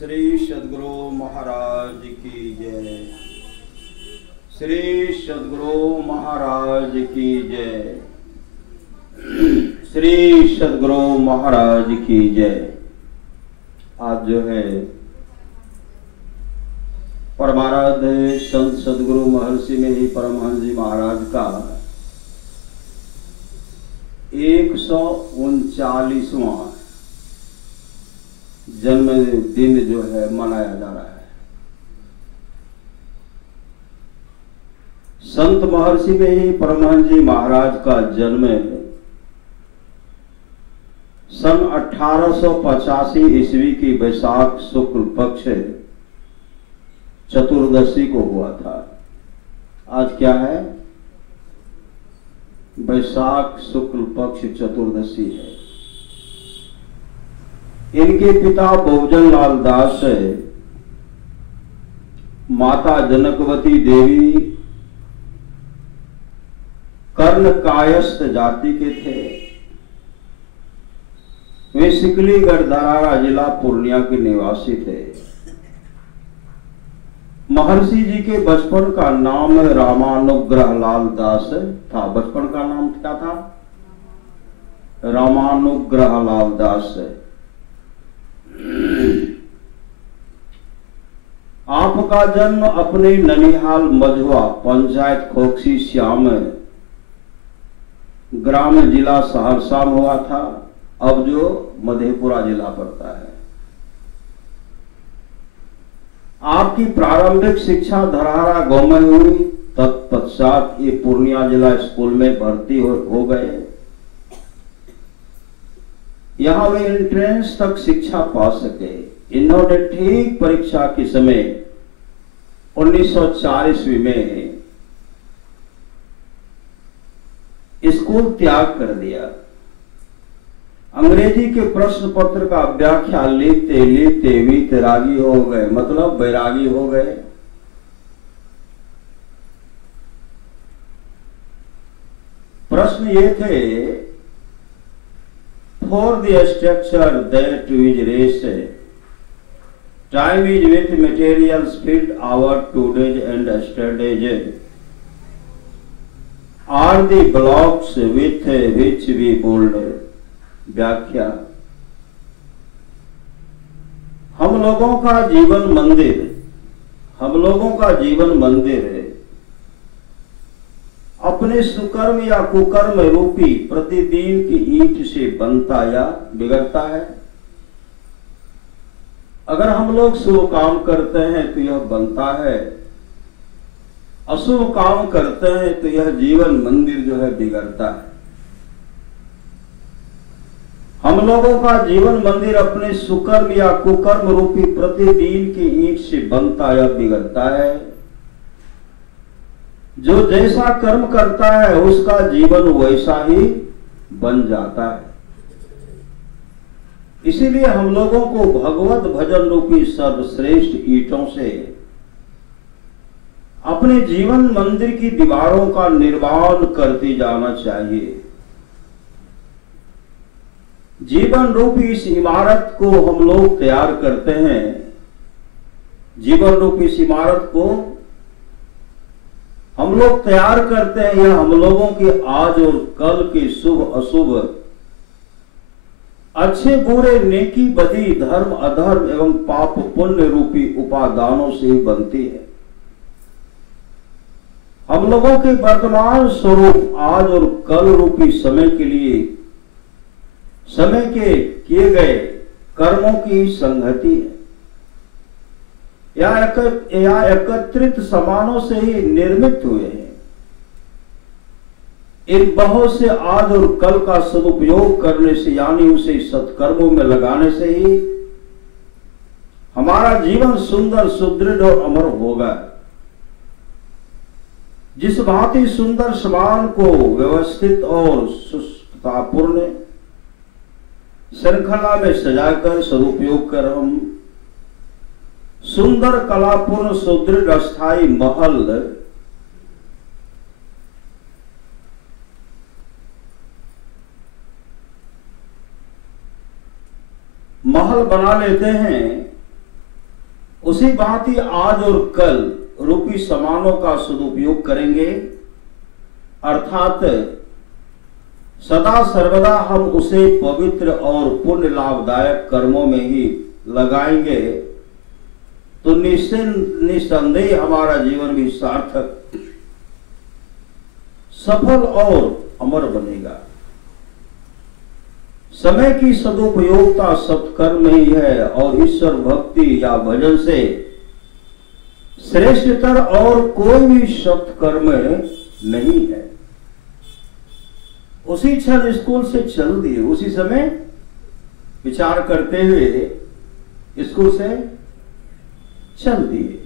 श्री सद्गुरु महाराज की जय। श्री सद्गुरु महाराज की जय। श्री सद्गुरु महाराज की जय। आज जो है परमाराध्य संत सद्गुरु महर्षि में ही परमहंस जी महाराज का 139वां जन्मदिन जो है मनाया जा रहा है। संत महर्षि में ही परमहंस जी महाराज का जन्म सन 1885 ईस्वी की वैशाख शुक्ल पक्ष चतुर्दशी को हुआ था। आज क्या है? वैशाख शुक्ल पक्ष चतुर्दशी है। इनके पिता बहुजन लाल दास माता जनकवती देवी कर्ण कायस्थ जाति के थे। वे सिकलीगढ़ दरारा जिला पूर्णिया के निवासी थे। महर्षि जी के बचपन का नाम रामानुग्रह लाल दास था। बचपन का नाम क्या था? रामानुग्रह लाल दास। आपका जन्म अपने ननिहाल मझवा पंचायत खोखसी श्याम ग्राम जिला सहरसा में हुआ था, अब जो मधेपुरा जिला पड़ता है। आपकी प्रारंभिक शिक्षा धरहरा गांव में हुई। तत्पश्चात ये पूर्णिया जिला स्कूल में भर्ती हो गए। यहां वे एंट्रेंस तक शिक्षा पा सके। इन्होंने ठीक परीक्षा के समय 1904 ईस्वी में स्कूल त्याग कर दिया। अंग्रेजी के प्रश्न पत्र का व्याख्या लिखते लिखते वीतरागी हो गए, मतलब बैरागी हो गए। प्रश्न ये थे, for the structure that is raised, time is with materials filled our today's and yesterday's, are the blocks with which we build. व्याख्या, हम लोगों का जीवन मंदिर अपने सुकर्म या कुकर्म रूपी प्रतिदिन की ईंट से बनता या बिगड़ता है। अगर हम लोग शुभ काम करते हैं तो यह बनता है, अशुभ काम करते हैं तो यह जीवन मंदिर जो है बिगड़ता है। हम लोगों का जीवन मंदिर अपने सुकर्म या कुकर्म रूपी प्रतिदिन की ईंट से बनता या बिगड़ता है। जो जैसा कर्म करता है उसका जीवन वैसा ही बन जाता है। इसीलिए हम लोगों को भगवत भजन रूपी सर्वश्रेष्ठ ईंटों से अपने जीवन मंदिर की दीवारों का निर्माण करती जाना चाहिए। जीवन रूपी इस इमारत को हम लोग तैयार करते हैं। जीवन रूपी इस इमारत को हम लोग तैयार करते हैं। यह हम लोगों के आज और कल के शुभ अशुभ, अच्छे बुरे, नेकी बदी, धर्म अधर्म एवं पाप पुण्य रूपी उपादानों से ही बनती है। हम लोगों के वर्तमान स्वरूप आज और कल रूपी समय के लिए समय के किए गए कर्मों की संगति है। या एकत्रित समानों से ही निर्मित हुए हैं। इन बहुत से आज और कल का सदुपयोग करने से, यानी उसे सत्कर्मों में लगाने से ही हमारा जीवन सुंदर, सुदृढ़ और अमर होगा। जिस भांति सुंदर सामान को व्यवस्थित और सुस्ततापूर्ण श्रृंखला में सजाकर सदुपयोग कर हम सुंदर, कलापूर्ण, सुदृढ़, अस्थायी महल बना लेते हैं, उसी भांति आज और कल रूपी समानों का सदुपयोग करेंगे, अर्थात सदा सर्वदा हम उसे पवित्र और पुण्य लाभदायक कर्मों में ही लगाएंगे, तो निसंदेह हमारा जीवन भी सार्थक, सफल और अमर बनेगा। समय की सदुपयोगता सत्कर्म ही है और ईश्वर भक्ति या भजन से श्रेष्ठतर और कोई भी सत्कर्म नहीं है। उसी क्षण स्कूल से चल दिए, उसी समय विचार करते हुए स्कूल से चल दिए।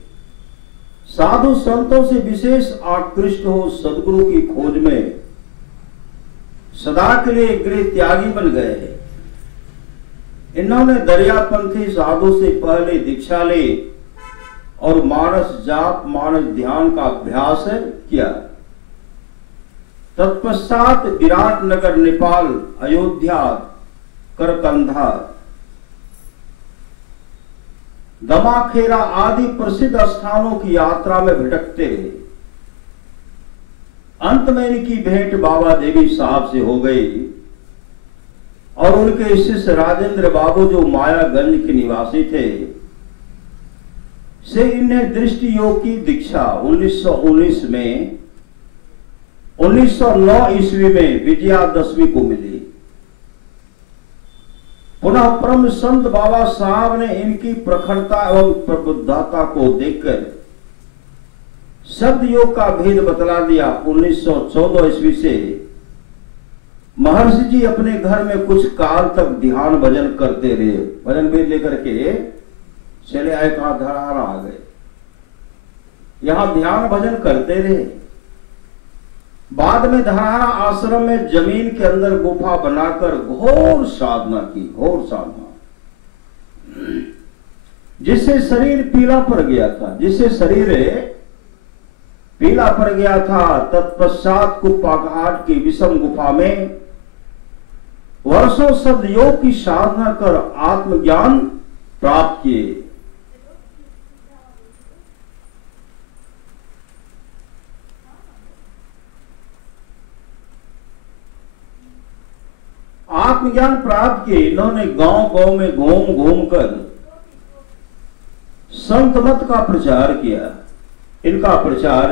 साधु संतों से विशेष आकृष्ट हो सदगुरु की खोज में सदा के लिए गृह त्यागी बन गए। इन्होंने दरियापंथी साधु से पहले दीक्षा ली और मानस जाप मानस ध्यान का अभ्यास किया। तत्पश्चात विराटनगर, नेपाल, अयोध्या, करकंधा, दमाखेरा आदि प्रसिद्ध स्थानों की यात्रा में भटकते रहे। अंत में इनकी भेंट बाबा देवी साहब से हो गई और उनके शिष्य राजेंद्र बाबू, जो मायागंज के निवासी थे, से इन्हें दृष्टि योग की दीक्षा 1919 में 1909 ईस्वी में विजयादशमी को मिली। पुनः परम संत बाबा साहब ने इनकी प्रखरता एवं प्रबुद्धता को देखकर शब्द योग का भेद बतला दिया। 1914 ईस्वी से महर्षि जी अपने घर में कुछ काल तक ध्यान भजन करते रहे। भजन भेद लेकर के चले आए, कहा धरारा आ गए, यहां ध्यान भजन करते रहे। बाद में धरारा आश्रम में जमीन के अंदर गुफा बनाकर घोर साधना की, घोर साधना, जिससे शरीर पीला पड़ गया था, जिससे शरीर पीला पड़ गया था। तत्पश्चात कुप्पाघाट की विषम गुफा में वर्षों शब्द योग की साधना कर आत्मज्ञान प्राप्त किए। आत्मज्ञान प्राप्त किए। इन्होंने गांव गांव में घूम घूम कर संत मत का प्रचार किया। इनका प्रचार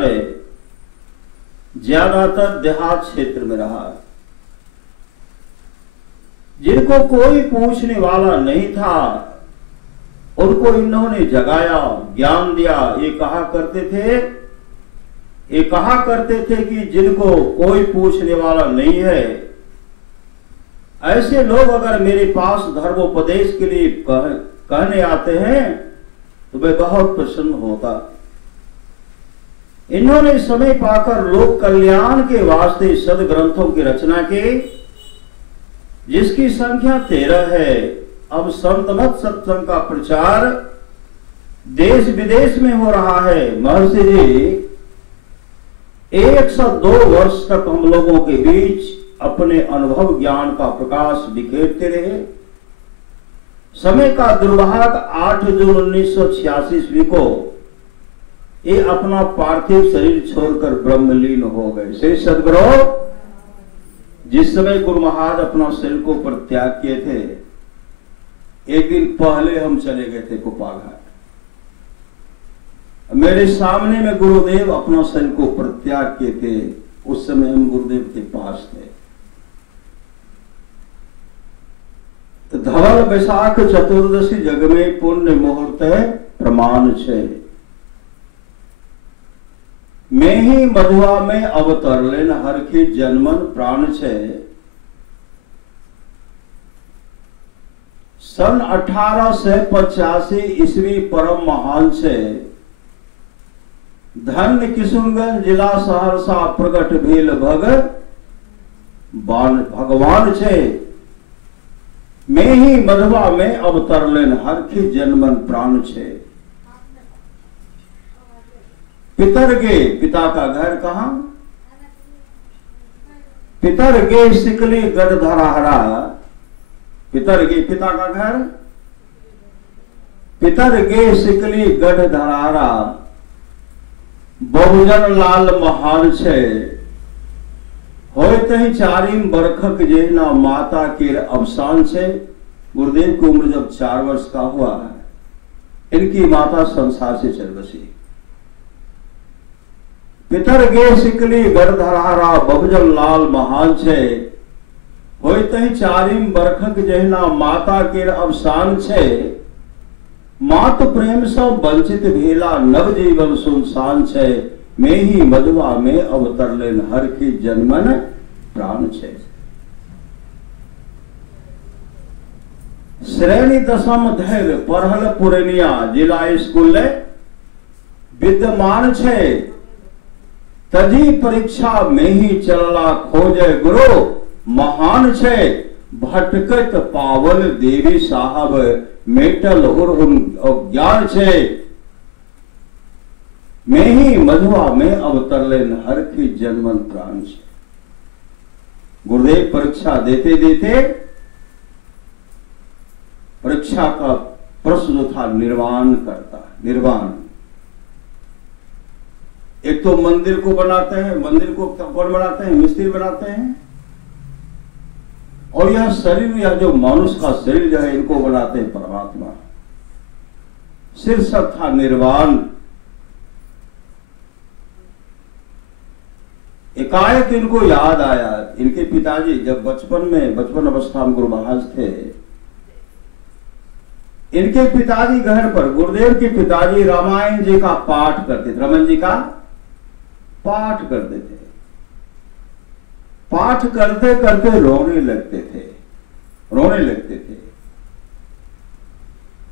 ज्यादातर देहात क्षेत्र में रहा। जिनको कोई पूछने वाला नहीं था उनको इन्होंने जगाया, ज्ञान दिया। ये कहा करते थे कि जिनको कोई पूछने वाला नहीं है, ऐसे लोग अगर मेरे पास धर्मोपदेश के लिए कहने आते हैं तो मैं बहुत प्रसन्न होता। इन्होंने समय पाकर लोक कल्याण के वास्ते सदग्रंथों की रचना की, जिसकी संख्या 13 है। अब संतमत सत्संग का प्रचार देश विदेश में हो रहा है। महर्षि जी 102 वर्ष तक हम लोगों के बीच अपने अनुभव ज्ञान का प्रकाश बिखेरते रहे। समय का दुर्भाग्य 8 जून 1986 ईस्वी को ये अपना पार्थिव शरीर छोड़कर ब्रह्मलीन हो गए। श्री सदगुरु जिस समय गुरु महाराज अपना शरीर को परित्याग किए थे, एक दिन पहले हम चले गए थे कुप्पाघाट। मेरे सामने में गुरुदेव अपना शरीर को परित्याग किए थे। उस समय हम गुरुदेव के पास थे। तो धवल बैसाख चतुर्दशी जग में पुण्य मुहूर्त प्रमाण छे। मैं ही मधुआ में अवतरलेन हरखी जन्मन प्राण छे। सन 1885 ईस्वी परम महान छे। धन्य किशुनगंज जिला सहरसा प्रगट भेल भगवान छे। मैं ही मधुआ में अवतरलेन हरखी जन्मन प्राण छे। पितर गे, पिता का घर कहां? पितर गे सिकली गढ़ धराहरा। पितर गे, पिता का घर। पितर गे सिकली गढ़ धरारा, बहुजन लाल महान छे, होय तही चारिम बरखक जेहना माता के अवसान छे। गुरुदेव की उम्र जब 4 वर्ष का हुआ, इनकी माता संसार से चल बसी। पितर गे सिकली गढ़ धरारा, बहुजन लाल महान छे, होय तही चारिम बरखक जेहना माता के अवसान छे। मात प्रेम से वंचित भेला, नव जीवन सुनसान छे। में ही मधुआ में अवतरलेन हर की जन्मन प्राण छे। श्रेणी दशम धैर्य पढ़ल पुरनिया जिला स्कूल विद्यमान छे। तजी परीक्षा में ही चलला खोजे गुरु, महान छे भटकत पावल देवी साहब, मेटल और ज्ञान छे। में ही मधुआ में अवतरलेन हर की जन्मन प्राण छे। गुरुदेव परीक्षा देते देते परीक्षा का प्रश्न जो था निर्वाण करता, निर्वाण। एक तो मंदिर को बनाते हैं, मंदिर को कौन बनाते हैं? मिस्त्री बनाते हैं। और यह शरीर, यह जो मनुष्य का शरीर जो है, इनको बनाते हैं परमात्मा। शीर्षक था निर्वाण। एकाएक इनको याद आया, इनके पिताजी जब बचपन अवस्था में गुरु महाराज थे, इनके पिताजी घर पर, गुरुदेव के पिताजी रामायण जी का पाठ करते थे, रमन जी का पाठ करते थे। पाठ करते करते रोने लगते थे।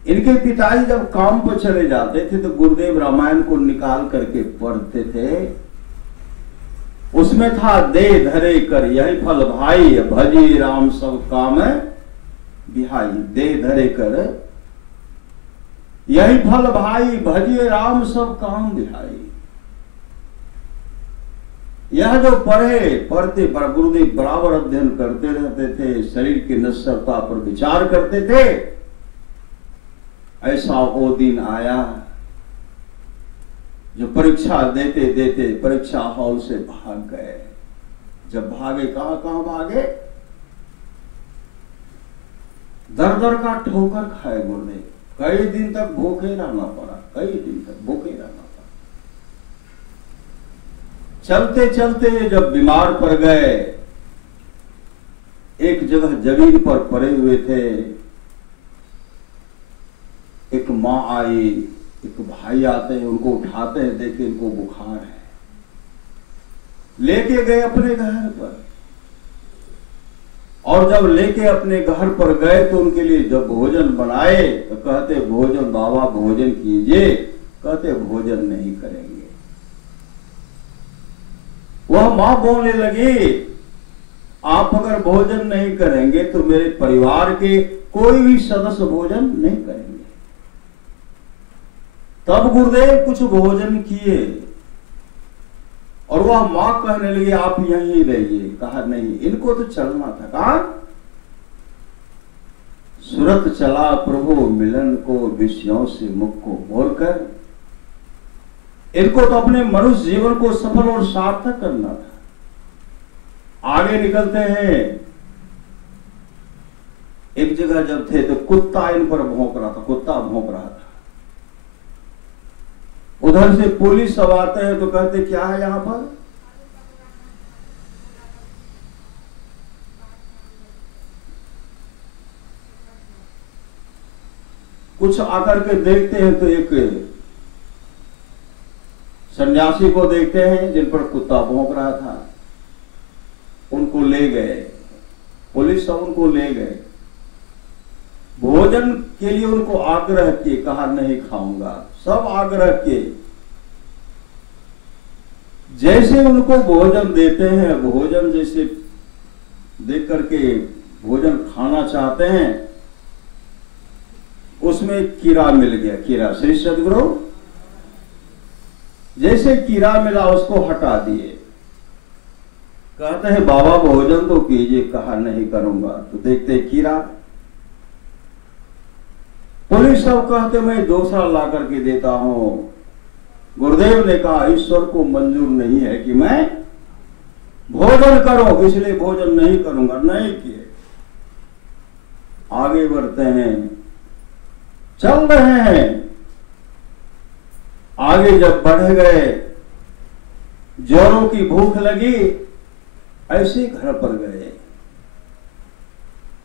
इनके पिताजी जब काम पर चले जाते थे तो गुरुदेव रामायण को निकाल करके पढ़ते थे। उसमें था दे धरे कर यही फल भाई, भजी राम सब काम बिहाई। दे धरे कर यही फल भाई, भजिए राम सब काम बिहाई। यह जो पढ़ते गुरुदेव बराबर अध्ययन करते रहते थे, शरीर की नश्वरता पर विचार करते थे। ऐसा वो दिन आया जो परीक्षा देते देते परीक्षा हॉल से भाग गए। जब भागे, कहां भागे? दर दर का ठोकर खाए गुरुदेव। कई दिन तक भूखे रहना पड़ा, चलते चलते जब बीमार पड़ गए, एक जगह जमीन पर पड़े हुए थे। एक माँ आई, एक भाई आते हैं, उनको उठाते हैं, देखे इनको बुखार है, लेके गए अपने घर पर। और जब लेके अपने घर पर गए तो उनके लिए जब भोजन बनाए तो कहते भोजन बाबा भोजन कीजिए, कहते भोजन नहीं करेंगे। वह मां बोलने लगी, आप अगर भोजन नहीं करेंगे तो मेरे परिवार के कोई भी सदस्य भोजन नहीं करेंगे। तब गुरुदेव कुछ भोजन किए और वह मां कहने लगी आप यहीं रहिए। कहा नहीं, इनको तो चलना था। कहा सूरत चला प्रभु मिलन को, विषयों से मुख को मोड़कर। इनको तो अपने मनुष्य जीवन को सफल और सार्थक करना था। आगे निकलते हैं। एक जगह जब थे तो कुत्ता इन पर भौंक रहा था, उधर से पुलिस सब आते हैं तो कहते क्या है यहां पर? कुछ आकर के देखते हैं तो एक सन्यासी को देखते हैं जिन पर कुत्ता भौंक रहा था। उनको ले गए, पुलिस सब उनको ले गए। भोजन के लिए उनको आग्रह किए, कहा नहीं खाऊंगा। सब आग्रह किए। जैसे उनको भोजन देते हैं, भोजन जैसे देख करके भोजन खाना चाहते हैं, उसमें कीड़ा मिल गया। कीड़ा, श्री सदगुरु जैसे कीड़ा मिला उसको हटा दिए। कहते हैं बाबा भोजन तो कीजिए। कहा नहीं करूंगा। तो देखते कीड़ा पुलिस सब कहते मैं दूसरा ला करके देता हूं। गुरुदेव ने कहा ईश्वर को मंजूर नहीं है कि मैं भोजन करूं, इसलिए भोजन नहीं करूंगा। नहीं किए, आगे बढ़ते हैं, चल रहे हैं। आगे जब बढ़ गए, जोरों की भूख लगी, ऐसे घर पर गए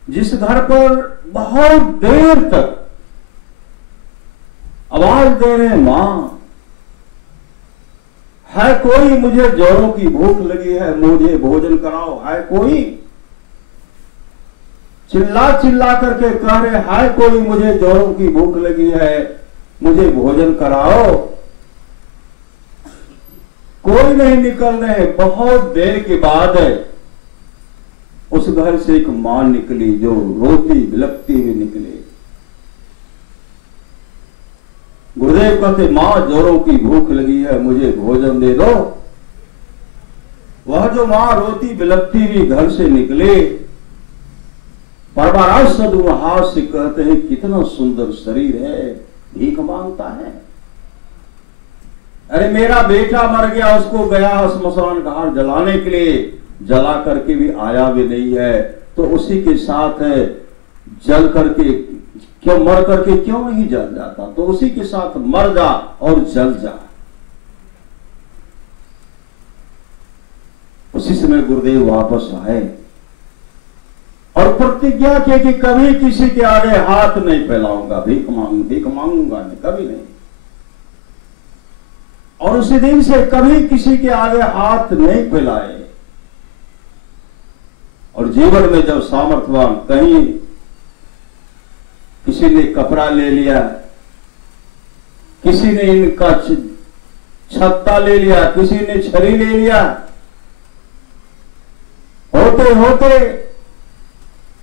जिस घर पर बहुत देर तक आवाज दे रहे मां है कोई, मुझे जोरों की भूख लगी है, मुझे भोजन कराओ, है कोई। चिल्ला चिल्ला करके कह रहे है कोई, मुझे जोरों की भूख लगी है, मुझे भोजन कराओ। कोई नहीं निकल रहे। बहुत देर के बाद उस घर से एक मां निकली जो रोती बिलखती हुई निकली। गुरुदेव कहते मां जोरों की भूख लगी है, मुझे भोजन दे दो। वह जो मां रोती बिलखती हुई घर से निकले, परमाराज सदगुरु हाथ से कहते हैं कितना सुंदर शरीर है, भीख मांगता है। अरे मेरा बेटा मर गया, उसको गया स्मशान घाट जलाने के लिए, जला करके भी आया भी नहीं है, तो उसी के साथ है जल करके क्यों, मर करके क्यों नहीं जल जाता, तो उसी के साथ मर जा और जल जा। उसी समय गुरुदेव वापस आए और प्रतिज्ञा की कि कभी किसी के आगे हाथ नहीं फैलाऊंगा, भीख मांगूंगा नहीं, कभी नहीं। और उसी दिन से कभी किसी के आगे हाथ नहीं फैलाए। और जीवन में जब सामर्थ्यवान, कहीं किसी ने कपड़ा ले लिया, किसी ने इनका छत्ता ले लिया, किसी ने छड़ी ले लिया, होते होते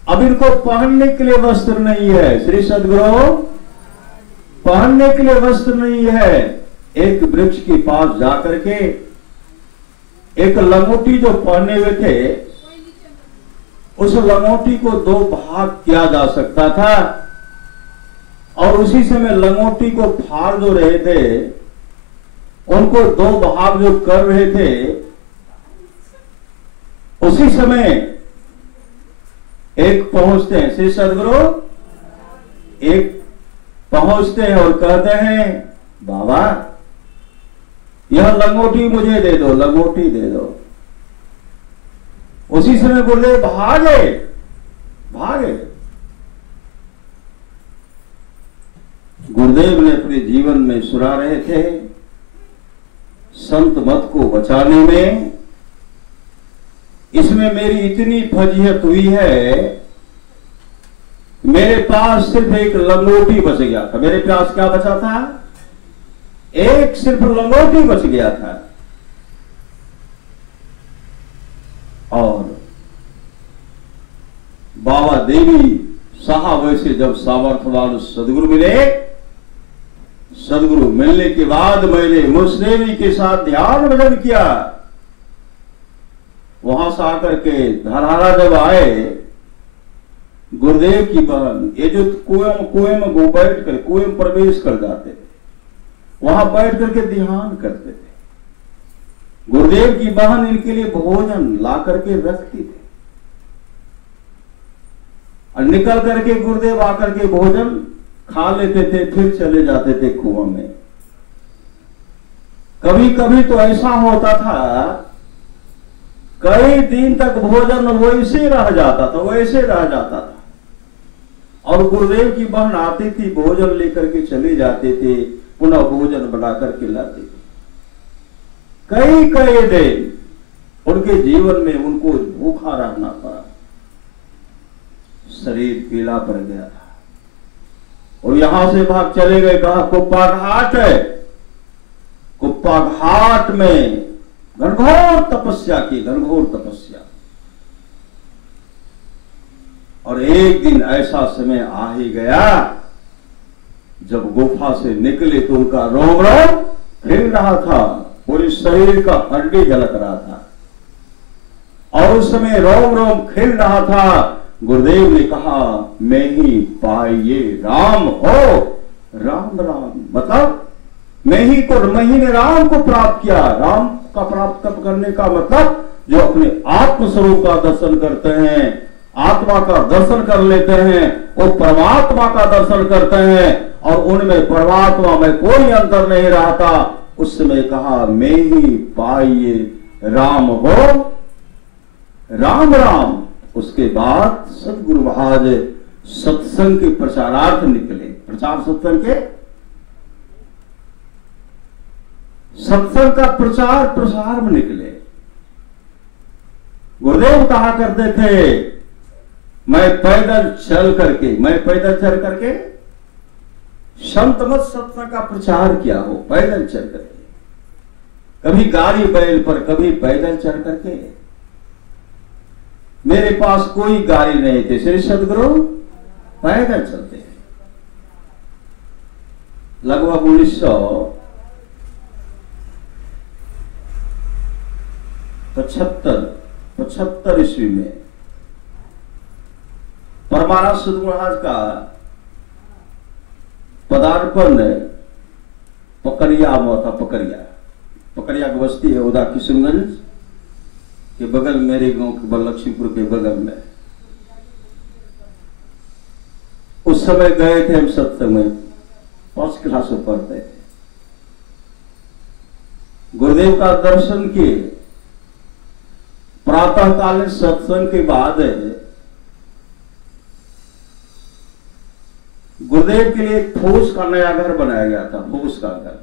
अब इनको पहनने के लिए वस्त्र नहीं है। श्री सद्गुरु, पहनने के लिए वस्त्र नहीं है। एक वृक्ष के पास जाकर के एक लंगोटी जो पहने हुए थे, उस लंगोटी को दो भाग किया जा सकता था, और उसी समय लंगोटी को फाड़ जो रहे थे, उनको दो भाग जो कर रहे थे, उसी समय एक पहुंचते हैं, श्री सद्गुरु एक पहुंचते हैं और कहते हैं बाबा यह लंगोटी मुझे दे दो, लंगोटी दे दो। उसी समय गुरुदेव भागे भागे। गुरुदेव ने अपने जीवन में सुना रहे थे, संत मत को बचाने में इसमें मेरी इतनी फजीहत हुई है, मेरे पास सिर्फ एक लंगोटी बच गया था। मेरे पास क्या बचा था? एक सिर्फ लंगोटी बच गया था। और बाबा देवी साहब वैसे जब सामर्थ्यवान सदगुरु मिले, सदगुरु मिलने के बाद मैंने मुस्देवी के साथ ध्यान भजन किया। वहां से आकर के धरहरा जब आए, गुरुदेव की बहन, ये जो कुएं में बैठ कर कुएं में प्रवेश कर जाते थे, वहां बैठ करके ध्यान करते थे। गुरुदेव की बहन इनके लिए भोजन ला करके रखती थी, और निकल करके गुरुदेव आकर के भोजन खा लेते थे, फिर चले जाते थे कुआं में। कभी कभी तो ऐसा होता था, कई दिन तक भोजन वैसे रह जाता था, वैसे रह जाता था। और गुरुदेव की बहन आती थी, भोजन लेकर के चले जाते थे, पुनः भोजन बना करके लाते थे। कई कई दिन उनके जीवन में उनको भूखा रहना पड़ा, शरीर पीला पड़ गया था। और यहां से भाग चले गए, कहा कुप्पा घाट है। कुप्पा घाट में घनघोर तपस्या की, घनघोर तपस्या। और एक दिन ऐसा समय आ ही गया जब गुफा से निकले तो उनका रोम रोम हिल रहा था, पूरे शरीर का हड्डी झलक रहा था। और उस समय रोम रोम खिल रहा था, गुरुदेव ने कहा मैं ही पाइए राम हो। राम राम मतलब मैं ही ने राम को प्राप्त किया। राम का प्राप्त करने का मतलब जो अपने आत्म स्वरूप का दर्शन करते हैं, आत्मा का दर्शन कर लेते हैं, वो परमात्मा का दर्शन करते हैं और उनमें परमात्मा में कोई अंतर नहीं रहता। उस समय कहा मैं ही पाइए राम हो। राम राम। उसके बाद सदगुरु महाराज सत्संग के प्रचारार्थ निकले। प्रचार सत्संग के सत्संग का प्रचार प्रसार में निकले। गुरुदेव कहा करते थे मैं पैदल चल करके संत मत सत्संग का प्रचार किया हो, पैदल चल करके, कभी गाड़ी बैल पर, कभी पैदल चल करके। मेरे पास कोई गाड़ी नहीं थी, श्री सदगुरु पैदल चलते हैं। लगभग 1975 ईस्वी में परमानंद सदगुरु महाराज का पदार्पण पकड़िया हुआ था। पकड़िया की बस्ती है उदा किशनगंज के बगल, मेरे गांव के लक्ष्मीपुर के बगल में। उस समय गए थे हम सत्संग में, 5 क्लास में पढ़ते थे। गुरुदेव का दर्शन किए। प्रातःकालीन सत्संग के बाद गुरुदेव के लिए फूस का नया घर बनाया गया था, फूस का घर।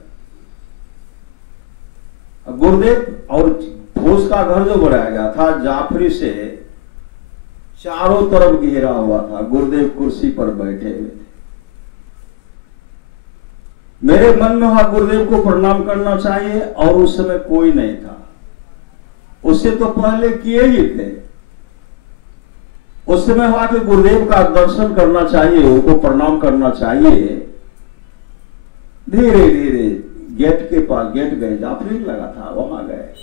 गुरुदेव और फूस का घर जो बनाया गया था जाफरी से चारों तरफ घेरा हुआ था। गुरुदेव कुर्सी पर बैठे हुए थे। मेरे मन में वहां गुरुदेव को प्रणाम करना चाहिए और उस समय कोई नहीं था। उससे तो पहले किए ही थे। उस समय हुआ कि गुरुदेव का दर्शन करना चाहिए, उनको प्रणाम करना चाहिए। धीरे धीरे गेट के पास, गेट गए, जाफरी लगा था, वहां गए।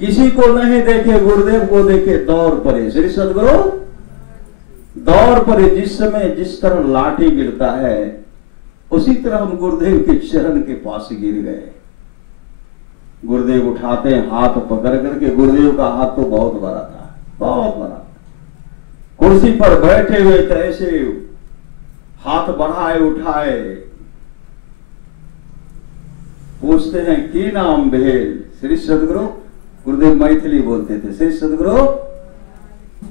किसी को नहीं देखे, गुरुदेव को देखे, दौड़ पड़े। श्री सदगुरु दौड़ पड़े। जिस समय जिस तरह लाठी गिरता है उसी तरह हम गुरुदेव के चरण के पास गिर गए। गुरुदेव उठाते हैं हाथ पकड़ करके। गुरुदेव का हाथ तो बहुत बड़ा था, बहुत बड़ा। कुर्सी पर बैठे हुए थे, ऐसे हाथ बढ़ाए उठाए। पूछते हैं की नाम भेल? श्री सदगुरु। गुरुदेव मैथिली बोलते थे। श्री सदगुरु